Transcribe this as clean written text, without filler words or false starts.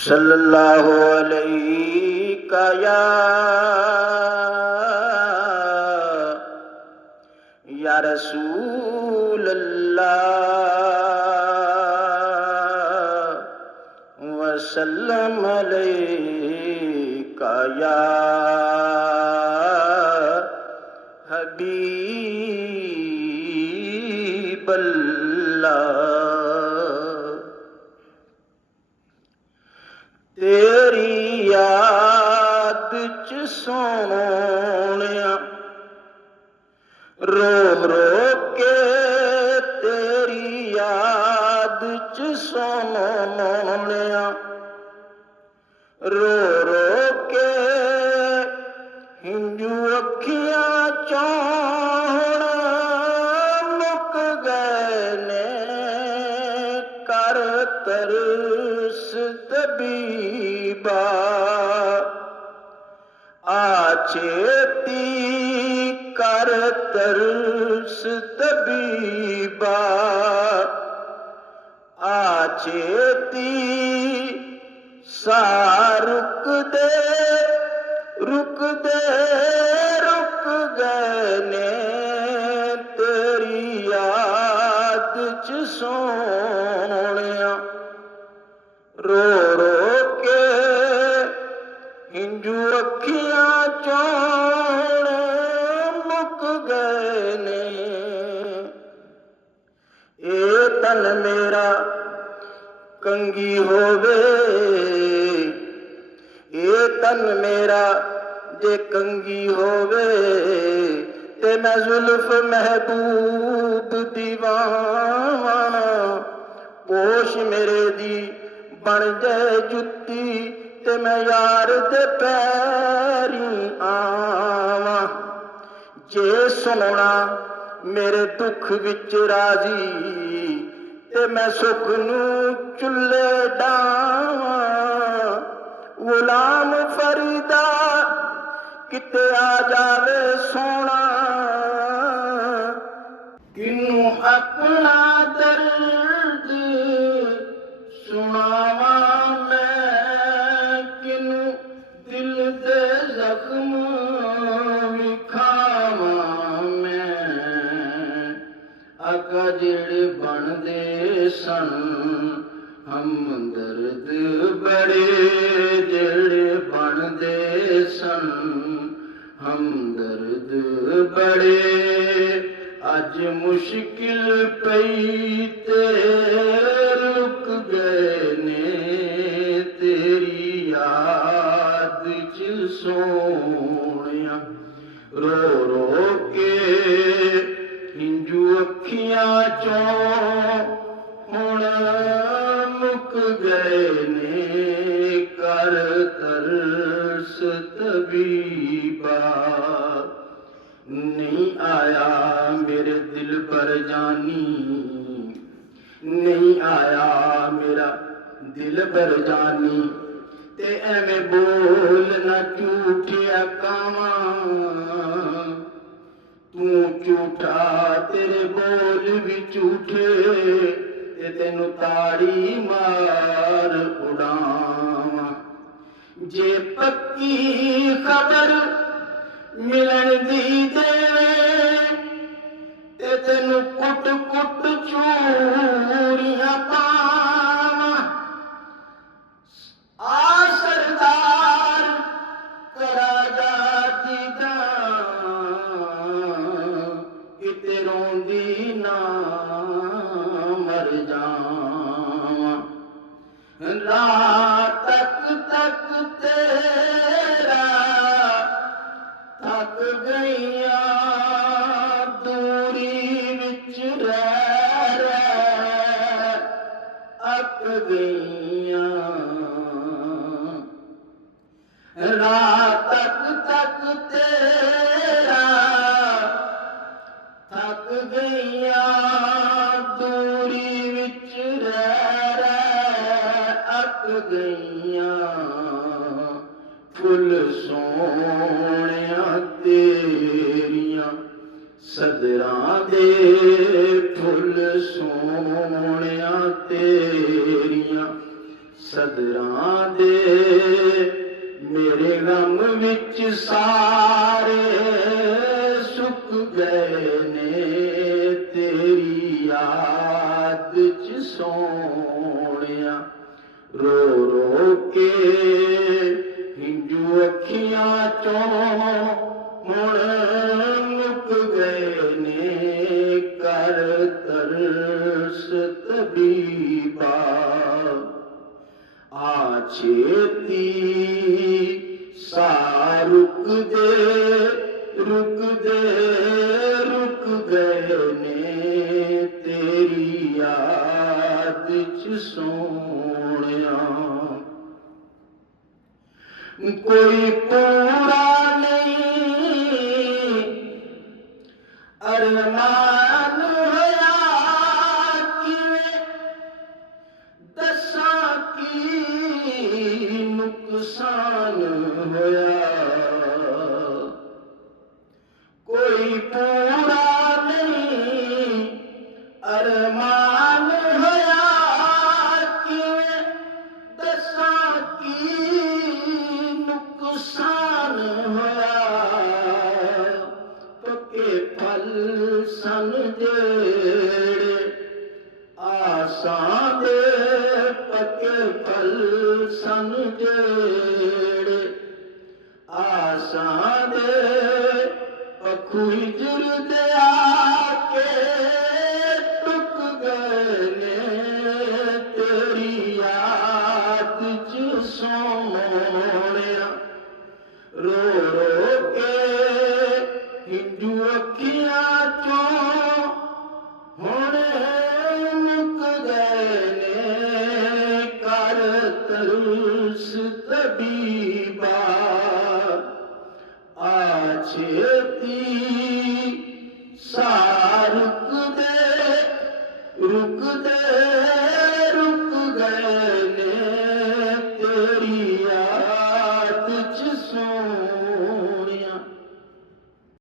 सल्लल्लाहु अलैका या रसूल अल्लाह वसल्लम अलैका या हबीब अल्लाह। तेरी याद च सोहणिया रो रो के, तेरी याद च सोहणिया रो रो के, हिंजू अखियां चौं मुक गए ने, कर तरस तबीबा आछेती, कर तरस तबीबा आछेती। सा रुक दे रुक दे रुक गए ने, तेरी याद च सोहणिया रो रो के, हिंजू अखियां चौं मुक गए ने। ए तन मेरा कंगी होवे, ए तन मेरा जे कंगी होवे, ते मैं जुल्फ महबूब दीवाना। पोश मेरे दी बन जाए जुत्ती, ते मैं यार दे पैरी आवां। जे सोना मेरे दुख विच राजी, ते मैं सुख नूं चुल्ले डावां। गुलाम फरीदा किते आ जावे सोना, किनू अपना दर्द सुनावां मैं, किनू दिल दे जख्म विखावां मैं। आका जेड़े बनदे सन हमदर्द बड़े, जेड़े बनदे सन हमदर्द बड़े। अज मुश्किल पई ते रुक गए ने, तेरी याद च सोहणिया रो रो के, हिंजू अखियां चौं हुण मुक गए ने, कर तरस तबीबा। नहीं आया मेरे दिल पर जानी, नहीं आया मेरा दिल पर जानी, ते एवें बोल ना झूठिया कावां। तू झूठा तेरे बोल भी झूठे, ते तेनू ताड़ी मार उड़ावां। जे पक्की खबर मिलन दी देवे, ते तेनू कुट कुट चूड़ियां पावां। आ सरदार करा जाती किते रोंदी ना मर जावां। रात तक तक तेरा थक गईयां, दूरी विच रह रह अक गईयां। रात तक तक तेरा थक गईयां, दूरी विच रह रह अक गईयां। फुल सोहणिया तेरियां सदरां दे, फुल सोहणिया तेरियां ਸਦਰਾਂ ਦੇ ਮੇਰੇ ਗਮ ਵਿੱਚ ਸਾਰੇ ਸੁੱਕ ਗਏ ਨੇ ਤੇਰੀ ਯਾਦ ਚ ਸੋਹਣਿਆ। ਰੋ ਰੋ ਕੇ ਹਿੰਜੂ ਅੱਖੀਆਂ ਚੋਂ ਹੁਣ ਮੁੱਕ ਗਏ ਨੇ ਕਰ ਤਰਸ ਤਬੀਬਾ। ਆ ਛੇਤੀ ਸਾ ਰੁਕ ਦੇ ਰੁਕ ਦੇ ਰੁਕ ਗਏ ਨੇ ਤੇਰੀ ਯਾਦ ਚ ਸੋਹਣਿਆ। ਕੋਈ ਪੂਰਾ ਨਹੀਂ ਅਰਮਾਨ ਹੋਇਆ ਕਿਵੇਂ ਦੱਸਾਂ ਕੀ ਨੁਕਸਾਨ ਹੋਇਆ। ਕੋਈ ਪੂਰਾ ਨਹੀਂ ਅਰਮਾਨ ਹੋਇਆ ਕਿਵੇਂ ਦੱਸਾਂ ਕੀ ਨੁਕਸਾਨ ਹੋਇਆ। ਪੱਕੇ ਫਲ ਸਨ ਜਿਹੜੇ ਆਸਾਂ ਦੇ ਪੱਕੇ ਫਲ ਸਨ ਜਿਹੜੇ ਆਸਾਂ ਦੇ ਪੱਖੂ ਹਿਜਰ ਦੇ ਆ ਕੇ ਟੁੱਕ ਗਏ ਨੇ ਤੇਰੀ ਯਾਦ ਚ ਸੋਹਣਿਆ। ਰੋ ਰੋ ਕੇ ਹਿੰਜੂ ਅੱਖੀਆਂ ਚੋਂ ਹੁਣ ਮੁੱਕ ਗਏ ਨੇ ਕਰ ਤਰਸ ਤਬੀਬਾ। ਆ ਛੇਤੀ ਸਾ ਰੁਕ ਦੇ